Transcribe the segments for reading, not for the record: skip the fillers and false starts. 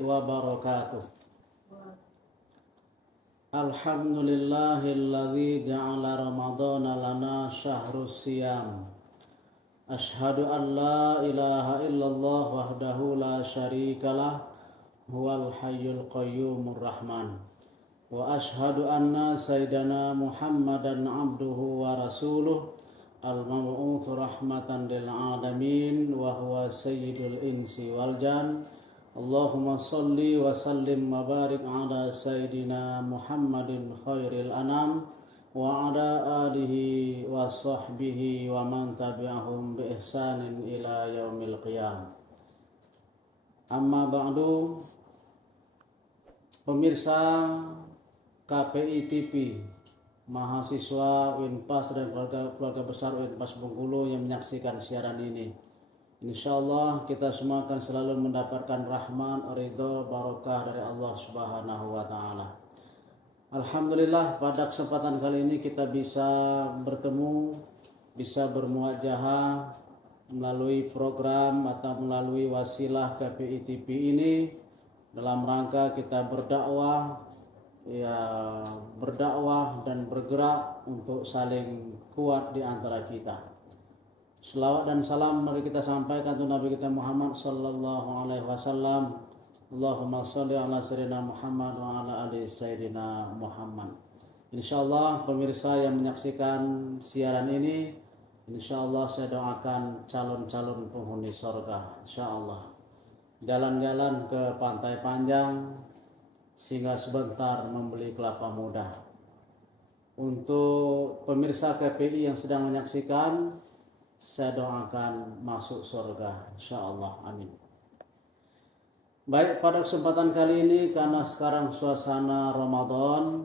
wabarakatuh. Alhamdulillahilladzi ja'ala ramadhana lana syahrus siyam. Ashhadu an la ilaha illallah wahdahu la syarikalah huwal hayyul qayyumur rahman. Wa ashhadu anna sayyidana Muhammadan abduhu wa rasuluh al-mab'uts rahmatan lil alamin wa huwa sayyidul insi wal jan. Allahumma salli wa sallim wa barik ala sayyidina Muhammadin khairil anam wa ala alihi wa sahbihi wa man tabi'ahum bi ihsanin ila yaumil qiyamah. Amma ba'du, pemirsa KPI TV, mahasiswa UNPAS dan keluarga besar UNPAS Bengkulu yang menyaksikan siaran ini. Insyaallah kita semua akan selalu mendapatkan rahmat, ridho, barokah dari Allah Subhanahu wa taala. Alhamdulillah pada kesempatan kali ini kita bisa bertemu, bisa bermuajahah melalui program atau melalui wasilah KPI TV ini dalam rangka kita berdakwah dan bergerak untuk saling kuat di antara kita. Selawat dan salam mari kita sampaikan untuk Nabi kita Muhammad sallallahu alaihi wasallam. Allahumma shalli ala sayyidina Muhammad wa ala ali sayyidina Muhammad. Insyaallah pemirsa yang menyaksikan siaran ini, insyaallah saya doakan calon-calon penghuni surga. Insyaallah jalan-jalan ke Pantai Panjang sehingga sebentar membeli kelapa muda. Untuk pemirsa KPI yang sedang menyaksikan, saya doakan masuk surga, insyaallah, amin. Baik, pada kesempatan kali ini karena sekarang suasana Ramadan,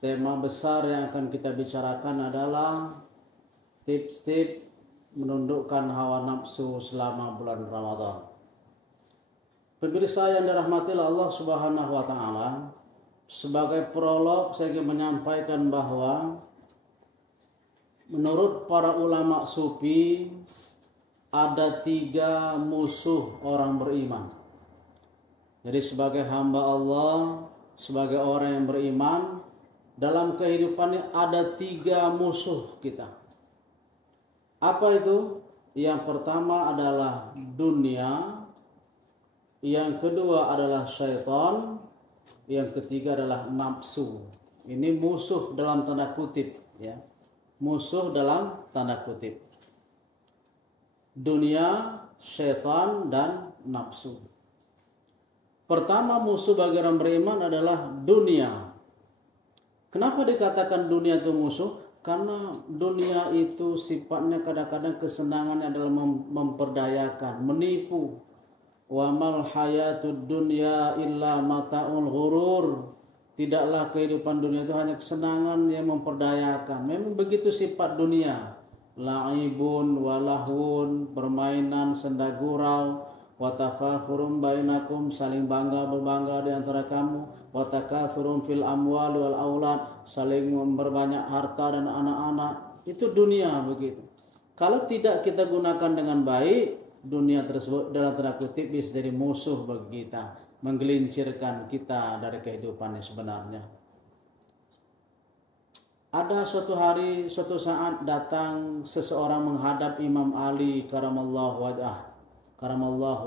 tema besar yang akan kita bicarakan adalah tips-tips menundukkan hawa nafsu selama bulan Ramadan. Pemirsa yang dirahmati Allah Subhanahu wa taala, sebagai prolog saya ingin menyampaikan bahwa menurut para ulama sufi ada 3 musuh orang beriman. Jadi sebagai hamba Allah, sebagai orang yang beriman, dalam kehidupannya ada 3 musuh kita. Apa itu? Yang pertama adalah dunia, yang kedua adalah syaitan, yang ketiga adalah nafsu. Ini musuh dalam tanda kutip, ya. Musuh dalam tanda kutip. Dunia, syaitan, dan nafsu. Pertama musuh bagi orang beriman adalah dunia. Kenapa dikatakan dunia itu musuh? Karena dunia itu sifatnya kadang-kadang kesenangannya adalah memperdayakan, menipu. Wa mal hayatud dunya illa mata'ul ghurur. Tidaklah kehidupan dunia itu hanya kesenangan yang memperdayakan. Memang begitu sifat dunia. La'ibun walahun, permainan, senda gurau, wa tafakhurum bainakum, saling berbangga di antara kamu, wa takatsurum fil amwali wal aulad, saling memperbanyak harta dan anak-anak. Itu dunia begitu. Kalau tidak kita gunakan dengan baik, dunia tersebut dalam tanda kutip bisa jadi musuh bagi kita, menggelincirkan kita dari kehidupan yang sebenarnya. Ada suatu hari, suatu saat datang seseorang menghadap Imam Ali karamallahu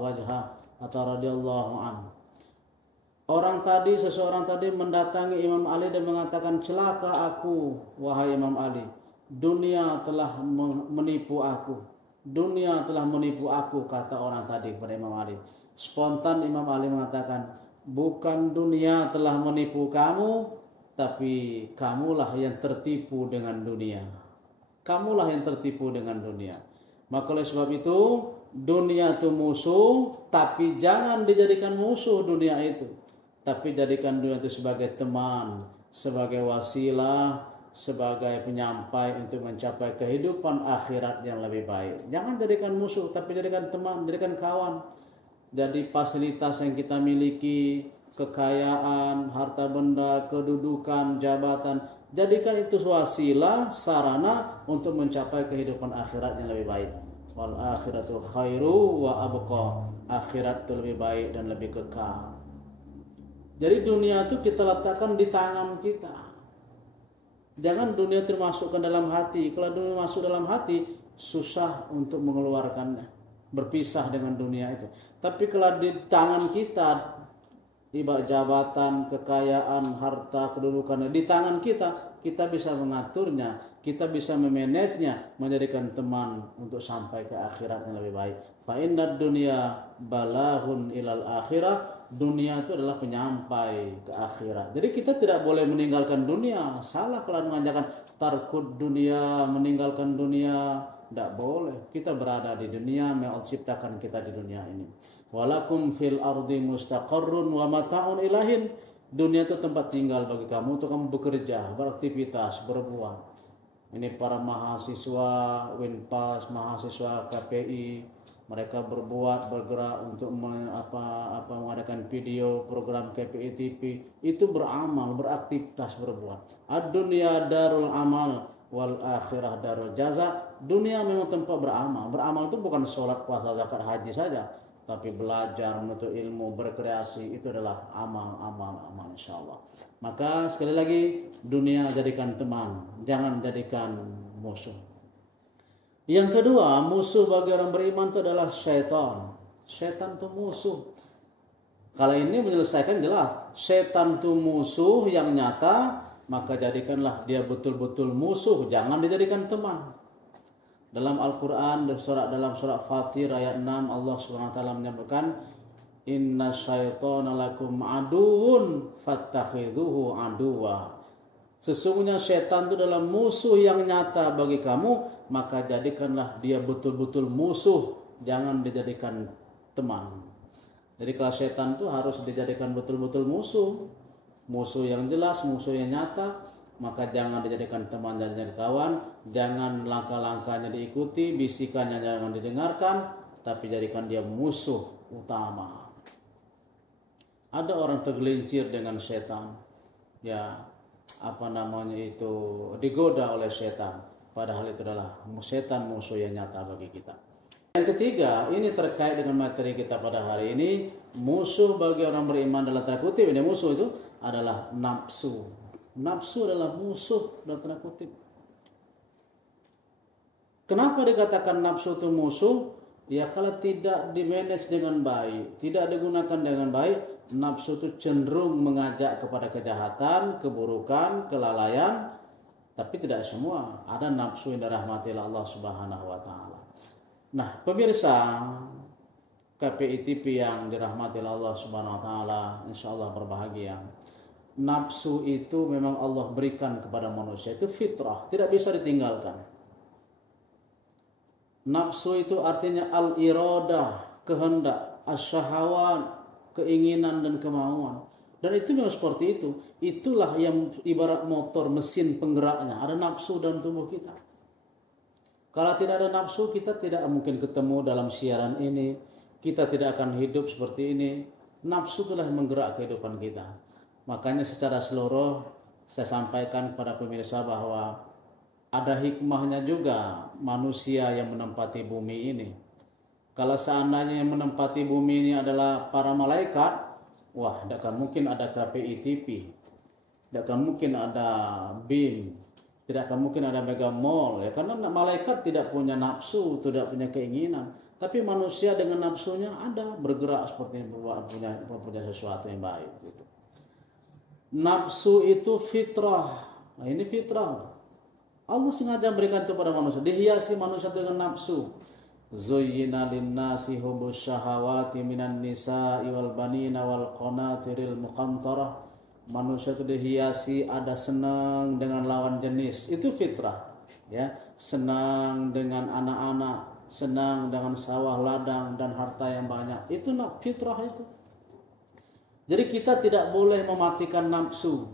wajhah atau radhiyallahu anhu. Seseorang tadi mendatangi Imam Ali dan mengatakan, celaka aku wahai Imam Ali, dunia telah menipu aku. Dunia telah menipu aku, kata orang tadi kepada Imam Ali. Spontan Imam Ali mengatakan, bukan dunia telah menipu kamu, tapi kamulah yang tertipu dengan dunia. Kamulah yang tertipu dengan dunia. Maka oleh sebab itu, dunia itu musuh, tapi jangan dijadikan musuh dunia itu. Tapi jadikan dunia itu sebagai teman, sebagai wasilah, sebagai penyampai untuk mencapai kehidupan akhirat yang lebih baik. Jangan jadikan musuh, tapi jadikan teman, jadikan kawan. Jadi fasilitas yang kita miliki, kekayaan, harta benda, kedudukan, jabatan, jadikan itu wasilah, sarana untuk mencapai kehidupan akhirat yang lebih baik. Wal akhiratu khairu wa abqa. akhirat itu lebih baik dan lebih kekal. Jadi dunia itu kita letakkan di tangan kita. Jangan dunia termasukkan dalam hati. Kalau dunia masuk dalam hati, susah untuk mengeluarkannya, berpisah dengan dunia itu. Tapi kalau di tangan kita, ibarat jabatan, kekayaan, harta, kedudukan di tangan kita, kita bisa mengaturnya, kita bisa memanagenya, menjadikan teman untuk sampai ke akhirat yang lebih baik. Fa inna dunya balahun ilal akhirah. Dunia itu adalah penyampai ke akhirat. Jadi kita tidak boleh meninggalkan dunia. Salah kalau mengatakan tarkud dunia, meninggalkan dunia. Tidak boleh. Kita berada di dunia, Allah ciptakan kita di dunia ini. Walakum fil ardi mustaqarrun wa mata'un ilahin. Dunia itu tempat tinggal bagi kamu untuk kamu bekerja, beraktivitas, berbuat. Ini para mahasiswa Winpas, mahasiswa KPI, mereka bergerak untuk mengadakan video program KPI TV. Itu beramal, beraktivitas, berbuat. Ad-dunya darul amal wal akhirah darul jaza. Dunia memang tempat beramal. Beramal itu bukan sholat, puasa, zakat, haji saja, tapi belajar, menuntut ilmu, berkreasi, itu adalah amal insyaallah. Maka sekali lagi, dunia jadikan teman, jangan jadikan musuh. Yang kedua, musuh bagi orang beriman itu adalah syaitan. Syaitan itu musuh. Kalau ini menyelesaikan jelas, syaitan itu musuh yang nyata, maka jadikanlah dia betul-betul musuh, jangan dijadikan teman. Dalam Al-Quran, dalam surat Fatir ayat 6, Allah SWT menyebutkan, Inna syaitana lakum aduun fattakhidhuhu aduwa. Sesungguhnya syaitan itu adalah musuh yang nyata bagi kamu, maka jadikanlah dia betul-betul musuh, jangan dijadikan teman. Jadi kalau syaitan itu harus dijadikan betul-betul musuh, musuh yang jelas, musuh yang nyata, maka jangan dijadikan teman dan jadi kawan, jangan langkah-langkahnya diikuti, bisikannya jangan didengarkan, tapi jadikan dia musuh utama. Ada orang tergelincir dengan setan, ya digoda oleh setan, padahal itu adalah setan musuh yang nyata bagi kita. Yang ketiga, ini terkait dengan materi kita pada hari ini, musuh bagi orang beriman dalam tanda kutip, ini musuh itu adalah nafsu. Nafsu adalah musuh dalam tanda kutip. Kenapa dikatakan nafsu itu musuh? Ya kalau tidak dimanage dengan baik, tidak digunakan dengan baik, nafsu itu cenderung mengajak kepada kejahatan, keburukan, kelalaian. Tapi tidak semua. Ada nafsu yang dirahmati Allah Subhanahu wa taala. Nah, pemirsa KPI TV yang dirahmati Allah Subhanahu wa taala, insyaallah berbahagia. Nafsu itu memang Allah berikan kepada manusia, itu fitrah, tidak bisa ditinggalkan. Nafsu itu artinya al-iradah, kehendak, as-syahawat, keinginan dan kemauan. Dan itu memang seperti itu. Itulah yang ibarat motor, mesin penggeraknya. Ada nafsu dalam tubuh kita. Kalau tidak ada nafsu, kita tidak mungkin ketemu dalam siaran ini. Kita tidak akan hidup seperti ini. Nafsu itulah yang menggerak kehidupan kita. Makanya secara seluruh saya sampaikan kepada pemirsa bahwa ada hikmahnya juga manusia yang menempati bumi ini. Kalau seandainya yang menempati bumi ini adalah para malaikat, wah, tidak akan mungkin ada KPI TV, tidak akan mungkin ada BIM, tidak akan mungkin ada Mega Mall, ya, karena malaikat tidak punya nafsu, tidak punya keinginan. Tapi manusia dengan nafsunya ada, bergerak seperti punya sesuatu yang baik. Gitu. Nafsu itu fitrah. Nah, ini fitrah. Allah sengaja berikan itu pada manusia, dihiasi manusia dengan nafsu. Zuyyina lin-nasi hubbus syahawati minan nisa'i wal banina wal qanatiril muqantarah. Manusia itu dihiasi ada senang dengan lawan jenis, itu fitrah, ya. Senang dengan anak-anak, senang dengan sawah ladang dan harta yang banyak, itu fitrah itu. Jadi kita tidak boleh mematikan nafsu.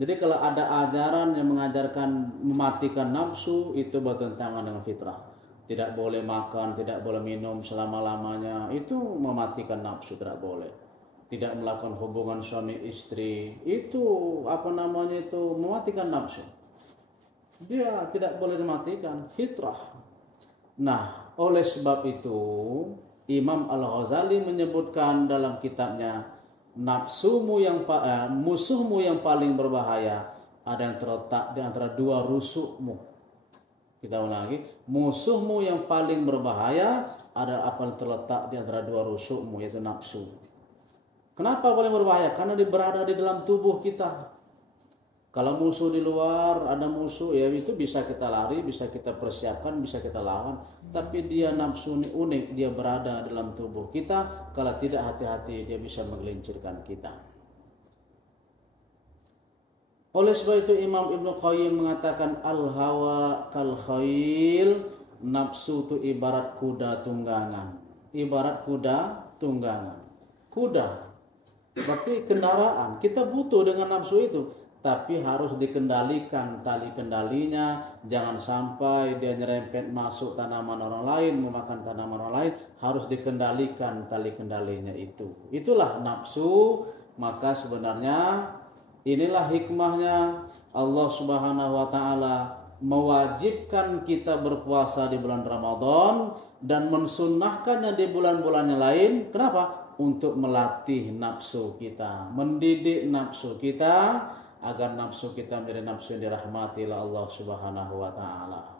Jadi kalau ada ajaran yang mengajarkan mematikan nafsu, itu bertentangan dengan fitrah. Tidak boleh makan, tidak boleh minum selama-lamanya, itu mematikan nafsu, tidak boleh. Tidak melakukan hubungan suami istri, itu mematikan nafsu. Dia tidak boleh dimatikan, fitrah. Nah, oleh sebab itu, Imam Al-Ghazali menyebutkan dalam kitabnya, musuhmu yang paling berbahaya ada yang terletak di antara dua rusukmu. Kita ulang lagi, musuhmu yang paling berbahaya ada apa yang terletak di antara dua rusukmu, yaitu nafsu. Kenapa paling berbahaya? Karena dia berada di dalam tubuh kita. Kalau musuh di luar, ada musuh, ya itu bisa kita lari, bisa kita persiapkan, bisa kita lawan. Tapi dia nafsu ini unik, dia berada dalam tubuh kita. Kalau tidak hati-hati, dia bisa menggelincirkan kita. Oleh sebab itu Imam Ibnu Qayyim mengatakan al-hawa kal khail, nafsu itu ibarat kuda tunggangan. Ibarat kuda tunggangan. Kuda, seperti kendaraan. Kita butuh dengan nafsu itu. Tapi harus dikendalikan tali kendalinya, jangan sampai dia nyerempet masuk tanaman orang lain, memakan tanaman orang lain, harus dikendalikan tali kendalinya itu. Itulah nafsu. Maka sebenarnya inilah hikmahnya Allah Subhanahu wa taala mewajibkan kita berpuasa di bulan Ramadan dan mensunnahkannya di bulan-bulan yang lain. Kenapa? Untuk melatih nafsu kita, mendidik nafsu kita, agar nafsu kita menjadi nafsu yang dirahmati oleh Allah Subhanahu wa taala.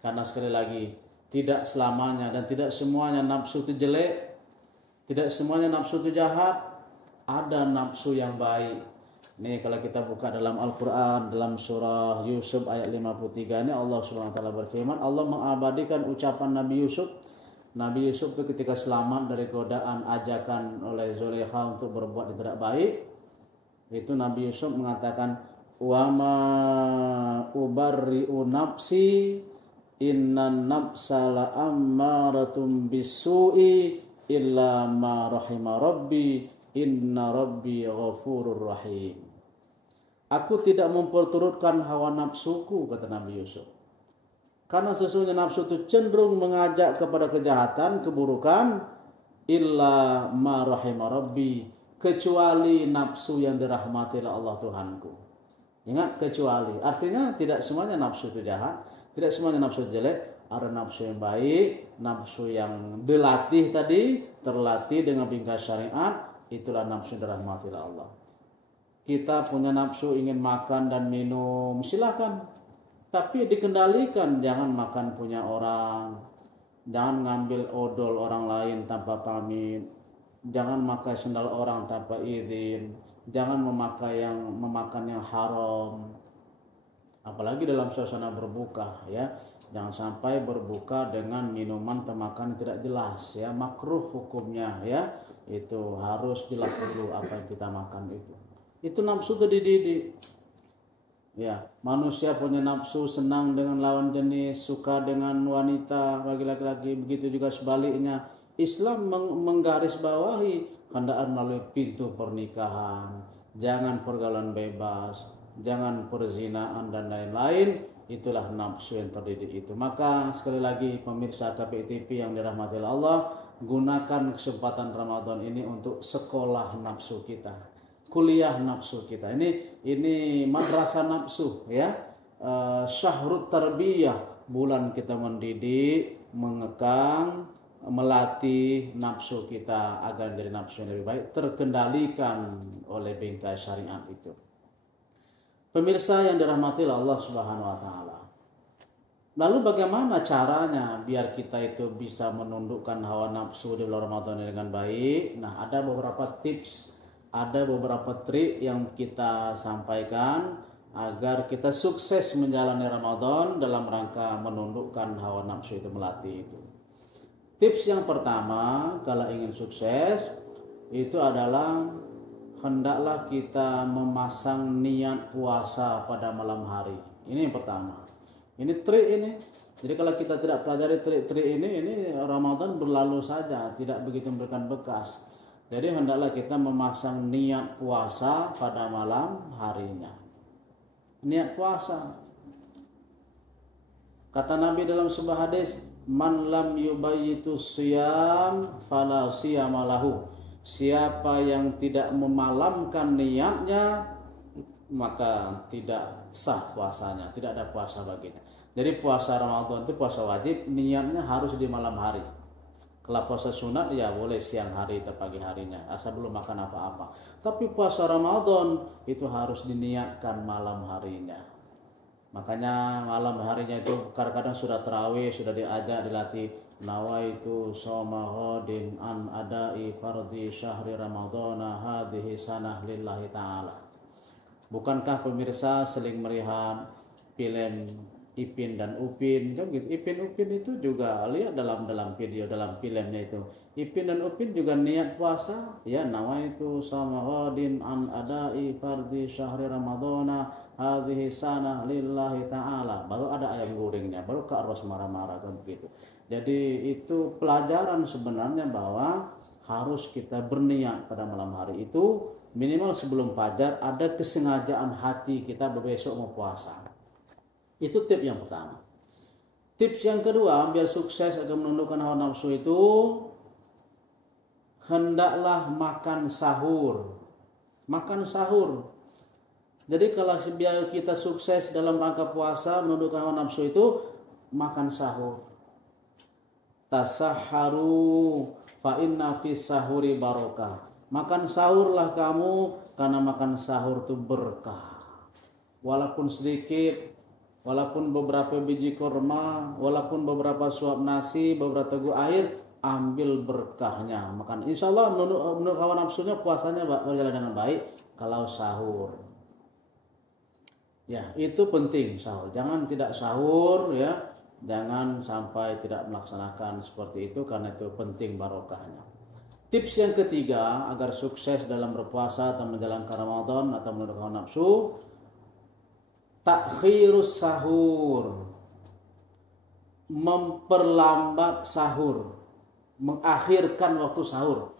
Karena sekali lagi, tidak selamanya dan tidak semuanya nafsu itu jelek, tidak semuanya nafsu itu jahat. Ada nafsu yang baik. Nih kalau kita buka dalam Al-Qur'an, dalam surah Yusuf ayat 53 ini Allah Subhanahu wa taala berfirman, Allah mengabadikan ucapan Nabi Yusuf. Nabi Yusuf itu ketika selamat dari godaan ajakan oleh Zulaikha untuk berbuat yang tidak baik, itu Nabi Yusuf mengatakan, wa ma ubarri'u nafsi innan nafsa la ammaratum bisu'i illa ma rahima rabbi inna rabbi ghafurur rahim. Aku tidak memperturutkan hawa nafsuku, kata Nabi Yusuf. Karena sesungguhnya nafsu itu cenderung mengajak kepada kejahatan, keburukan, illa ma rahima rabbi, kecuali nafsu yang dirahmati oleh Allah Tuhanku. Ingat, kecuali. Artinya tidak semuanya nafsu itu jahat, tidak semuanya nafsu jelek. Ada nafsu yang baik, nafsu yang dilatih tadi, terlatih dengan bingkai syariat, itulah nafsu yang dirahmati oleh Allah. Kita punya nafsu ingin makan dan minum, silakan. Tapi dikendalikan, jangan makan punya orang, jangan ngambil odol orang lain tanpa pamit, jangan memakai sendal orang tanpa izin, jangan memakan yang haram. Apalagi dalam suasana berbuka, ya. Jangan sampai berbuka dengan minuman atau makan yang tidak jelas, ya, makruh hukumnya, ya. Itu harus jelas dulu apa yang kita makan itu. Itu nafsu itu dididik. Ya, manusia punya nafsu senang dengan lawan jenis, suka dengan wanita bagi laki-laki, begitu juga sebaliknya. Islam menggarisbawahi hendaknya melalui pintu pernikahan, jangan pergaulan bebas, jangan perzinaan dan lain-lain. Itulah nafsu yang terdidik itu. Maka sekali lagi pemirsa KPI TV yang dirahmati Allah, gunakan kesempatan Ramadan ini untuk sekolah nafsu kita, kuliah nafsu kita. Ini madrasah nafsu, ya. Syahrut tarbiyah, bulan kita mendidik, mengekang, melatih nafsu kita agar menjadi nafsu yang lebih baik, terkendalikan oleh bingkai syariat itu. Pemirsa yang dirahmati Allah Subhanahu wa taala. Lalu bagaimana caranya biar kita itu bisa menundukkan hawa nafsu di bulan Ramadan dengan baik? Nah, ada beberapa tips, ada beberapa trik yang kita sampaikan agar kita sukses menjalani Ramadan dalam rangka menundukkan hawa nafsu itu, melatih itu. Tips yang pertama, kalau ingin sukses, itu adalah hendaklah kita memasang niat puasa pada malam hari. Ini yang pertama. Ini trik ini. Jadi kalau kita tidak pelajari trik-trik ini Ramadan berlalu saja, tidak begitu memberikan bekas. Jadi hendaklah kita memasang niat puasa pada malam harinya. Niat puasa. Kata Nabi dalam sebuah hadis, man lam yubayyitu siyam fala siyama lahu. Siapa yang tidak memalamkan niatnya, maka tidak sah puasanya, tidak ada puasa baginya. Jadi puasa Ramadan itu puasa wajib, niatnya harus di malam hari. Kalau puasa sunat ya boleh siang hari atau pagi harinya, asal belum makan apa-apa. Tapi puasa Ramadan itu harus diniatkan malam harinya. Makanya malam harinya itu kadang-kadang sudah tarawih, sudah diajak dilatih nawaitu shoma ghadin an adai fardhi syahri ramadhana hadhihi sanah lillahi ta'ala. Bukankah pemirsa seling melihat film Ipin dan Upin kan gitu. Ipin Upin itu juga lihat dalam video dalam filmnya itu. Ipin dan Upin juga niat puasa ya, nawaitu shoma ghadin an adai fardhi syahri ramadhana hadhihi sanah lillahi ta'ala. Baru ada ayam gorengnya, baru Kak Ros marah-marah kan begitu. Jadi itu pelajaran sebenarnya bahwa harus kita berniat pada malam hari itu minimal sebelum fajar ada kesengajaan hati kita besok mau puasa. Itu tip yang pertama. Tips yang kedua, biar sukses agar menundukkan hawa nafsu itu, hendaklah makan sahur. Makan sahur. Jadi kalau biar kita sukses dalam rangka puasa menundukkan hawa nafsu itu, makan sahur. Tasahharu fa inna fis sahuri barokah. Makan sahurlah kamu karena makan sahur itu berkah. Walaupun sedikit, walaupun beberapa biji kurma, walaupun beberapa suap nasi, beberapa teguk air, ambil berkahnya. Makan. Insya Allah menurut hawa nafsunya puasanya berjalan dengan baik kalau sahur. Ya, itu penting sahur. Jangan tidak sahur ya. Jangan sampai tidak melaksanakan seperti itu karena itu penting barokahnya. Tips yang ketiga agar sukses dalam berpuasa atau menjalankan Ramadan atau menundukkan hawa nafsu, takhirus sahur, memperlambat sahur, mengakhirkan waktu sahur.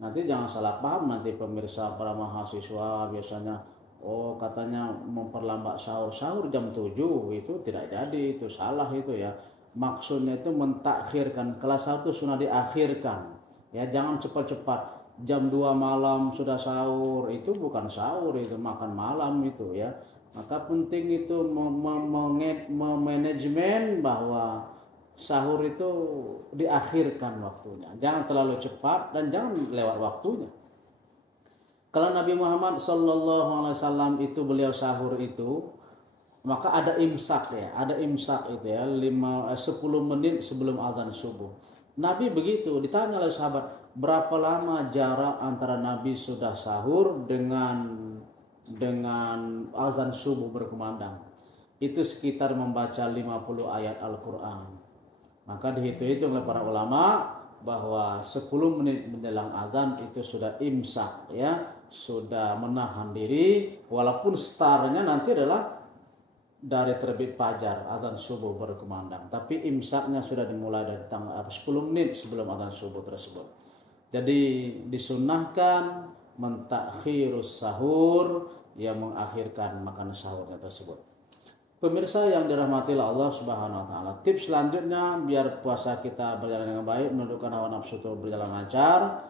Nanti jangan salah paham nanti pemirsa para mahasiswa biasanya, oh katanya memperlambat sahur, sahur jam 7 itu tidak jadi, itu salah itu ya. Maksudnya itu mentakhirkan, kelas sahur itu sudah diakhirkan. Ya jangan cepat-cepat jam 2 malam sudah sahur, itu bukan sahur, itu makan malam itu ya. Maka penting itu memanajemen bahwa sahur itu diakhirkan waktunya. Jangan terlalu cepat dan jangan lewat waktunya. Kalau Nabi Muhammad SAW itu beliau sahur itu, maka ada imsak ya, ada imsak itu ya, 10 menit sebelum azan subuh. Nabi begitu, ditanya oleh sahabat, berapa lama jarak antara Nabi sudah sahur dengan azan subuh berkumandang? Itu sekitar membaca 50 ayat Al-Quran. Maka dihitung oleh para ulama bahwa 10 menit menjelang azan itu sudah imsak ya, sudah menahan diri, walaupun startnya nanti adalah dari terbit fajar azan subuh berkumandang, tapi imsaknya sudah dimulai dari 10 menit sebelum azan subuh tersebut. Jadi disunnahkan mentakhirus sahur, yang mengakhirkan makan sahurnya tersebut. Pemirsa yang dirahmati Allah Subhanahu wa taala, tips selanjutnya biar puasa kita berjalan dengan baik, menundukkan hawa nafsu itu berjalan lancar,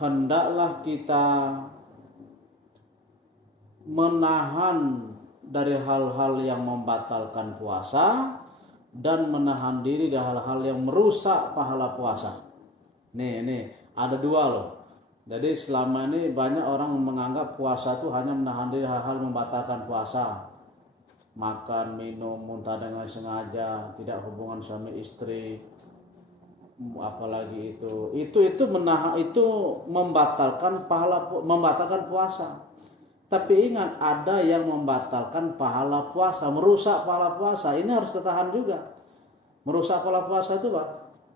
hendaklah kita menahan dari hal-hal yang membatalkan puasa dan menahan diri dari hal-hal yang merusak pahala puasa. Nih ada dua loh. Jadi selama ini banyak orang menganggap puasa itu hanya menahan diri hal-hal membatalkan puasa. Makan, minum, muntah dengan sengaja, tidak hubungan suami istri, apalagi itu menahan, itu membatalkan pahala, membatalkan puasa. Tapi ingat, ada yang membatalkan pahala puasa, merusak pahala puasa. Ini harus ditahan juga. Merusak pahala puasa itu Pak,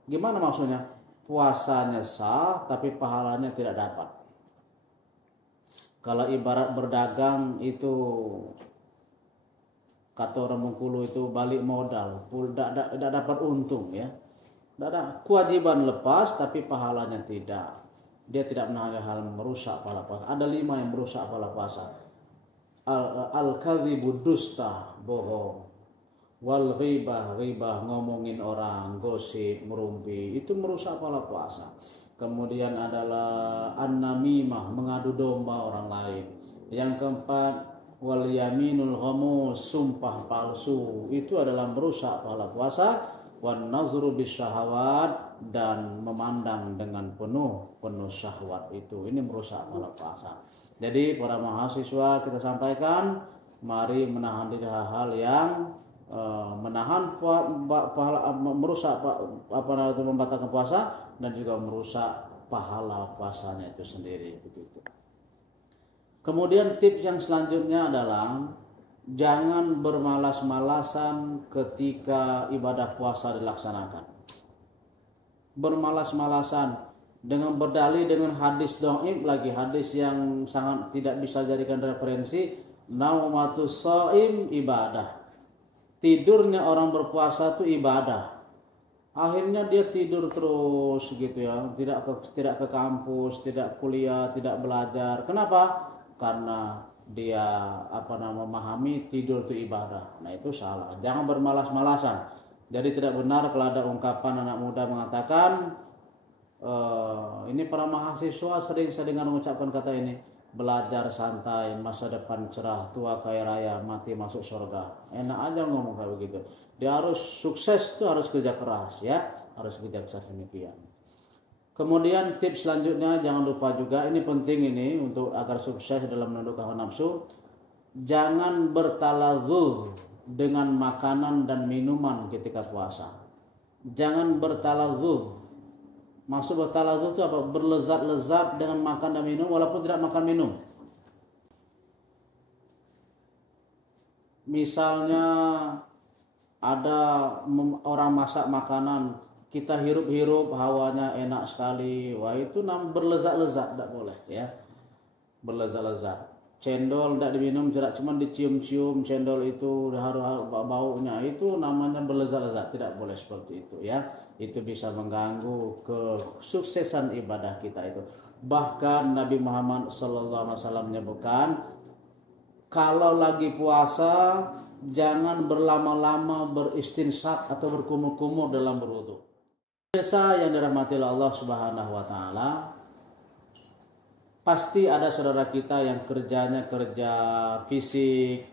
gimana maksudnya? Puasanya sah tapi pahalanya tidak dapat. Kalau ibarat berdagang itu, kata orang Bengkulu itu balik modal, tidak dapat untung ya. Tidak ada kewajiban lepas tapi pahalanya tidak. Dia tidak menahan hal merusak pahala puasa. Ada 5 yang merusak pahala puasa. Al-kadhibu dusta, bohong. Wal ghibah, ngomongin orang, gosip, merumpi, itu merusak pahala puasa. Kemudian adalah an-namimah, mengadu domba orang lain. Yang keempat, wal yaminul ghamus, sumpah palsu, itu adalah merusak pahala puasa. wan nazru bisyahawat, dan memandang dengan penuh syahwat itu. Ini merusak pahala puasa. Jadi para mahasiswa kita sampaikan, mari menahan diri hal-hal yang menahan pahala, merusak membatalkan puasa dan juga merusak pahala puasanya itu sendiri begitu. Kemudian tips yang selanjutnya adalah jangan bermalas-malasan ketika ibadah puasa dilaksanakan. Bermalas-malasan dengan berdalih dengan hadis dhaif, lagi hadis yang sangat tidak bisa jadikan referensi. Naumatus shaim ibadah. Tidurnya orang berpuasa itu ibadah. Akhirnya dia tidur terus gitu ya, tidak ke kampus, tidak kuliah, tidak belajar. Kenapa? Karena dia memahami tidur itu ibadah. Nah, itu salah. Jangan bermalas-malasan. Jadi tidak benar kalau ada ungkapan anak muda mengatakan, ini para mahasiswa sering saya dengar mengucapkan kata ini, belajar santai, masa depan cerah, tua kaya raya, mati masuk surga. Enak aja ngomong kayak begitu. Dia harus sukses, itu harus kerja keras ya, harus kerja keras demikian. Kemudian tips selanjutnya, jangan lupa juga, ini penting ini untuk agar sukses dalam menundukkan hawa nafsu, jangan bertaladzuz dengan makanan dan minuman ketika puasa. Jangan bertaladzuz. Maksud bertaladzuz itu apa? Berlezat-lezat dengan makan dan minum walaupun tidak makan minum. Misalnya ada orang masak makanan, kita hirup-hirup hawanya enak sekali. Wah, itu berlezat-lezat, tidak boleh ya. Berlezat-lezat. Cendol tidak diminum, cuma dicium-cium cendol itu harus baunya, itu namanya berlezat-lezat. Tidak boleh seperti itu ya. Itu bisa mengganggu kesuksesan ibadah kita itu. Bahkan Nabi Muhammad SAW menyebutkan, kalau lagi puasa jangan berlama-lama beristinsyak atau berkumur-kumur dalam berwudu. Pemirsa yang dirahmati Allah Subhanahu wa taala, pasti ada saudara kita yang kerjanya kerja fisik,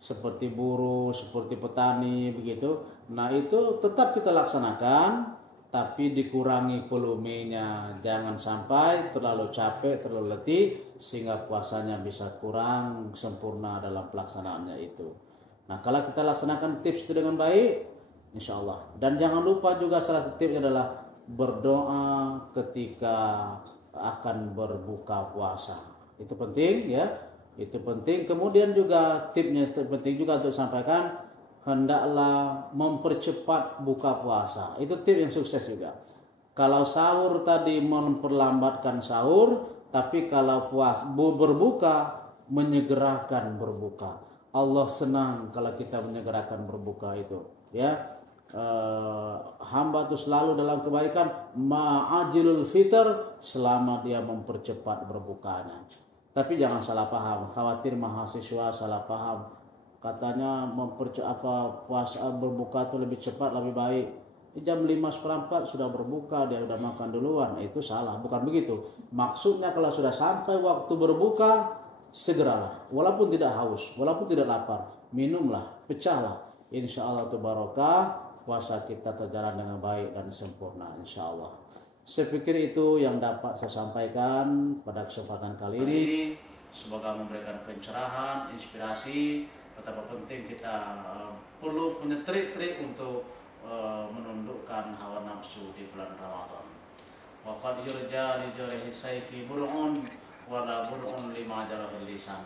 seperti buruh, seperti petani begitu. Nah, itu tetap kita laksanakan, tapi dikurangi volumenya. Jangan sampai terlalu capek, terlalu letih sehingga puasanya bisa kurang sempurna dalam pelaksanaannya itu. Nah, kalau kita laksanakan tips itu dengan baik, insya Allah. Dan jangan lupa juga salah satu tipsnya adalah berdoa ketika akan berbuka puasa. Itu penting ya. Itu penting. Kemudian juga tipsnya penting juga untuk sampaikan, hendaklah mempercepat buka puasa. Itu tips yang sukses juga. Kalau sahur tadi memperlambatkan sahur, tapi kalau berbuka menyegerakan berbuka. Allah senang kalau kita menyegerakan berbuka itu ya. Hamba itu selalu dalam kebaikan, ma'ajilul fitr, selama dia mempercepat berbukanya. Tapi jangan salah paham, khawatir mahasiswa salah paham, katanya puasa berbuka itu lebih cepat, lebih baik. Jam 5:15 sudah berbuka, dia sudah makan duluan. Itu salah, bukan begitu. Maksudnya kalau sudah sampai waktu berbuka, segeralah, walaupun tidak haus, walaupun tidak lapar, minumlah, pecahlah. Insya Allah itu barokah, puasa kita terjalan dengan baik dan sempurna insya Allah. Saya pikir itu yang dapat saya sampaikan pada kesempatan kali ini. Semoga memberikan pencerahan, inspirasi betapa penting kita perlu punya trik-trik untuk menundukkan hawa nafsu di bulan Ramadan. Wa qad yurja li jarihi sayfi bur'un wa la bur'un lima jarahil lisan.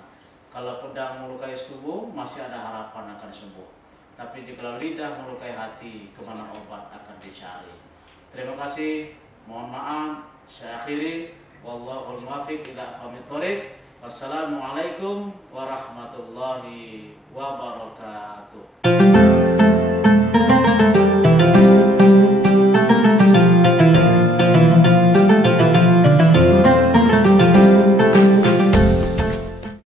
Kalau pedang melukai tubuh masih ada harapan akan sembuh. Tapi jika lidah melukai hati, kemana obat akan dicari. Terima kasih. Mohon maaf. Saya akhiri. Wallahul muwaffiq ila aqwamit thoriq. Wassalamualaikum warahmatullahi wabarakatuh.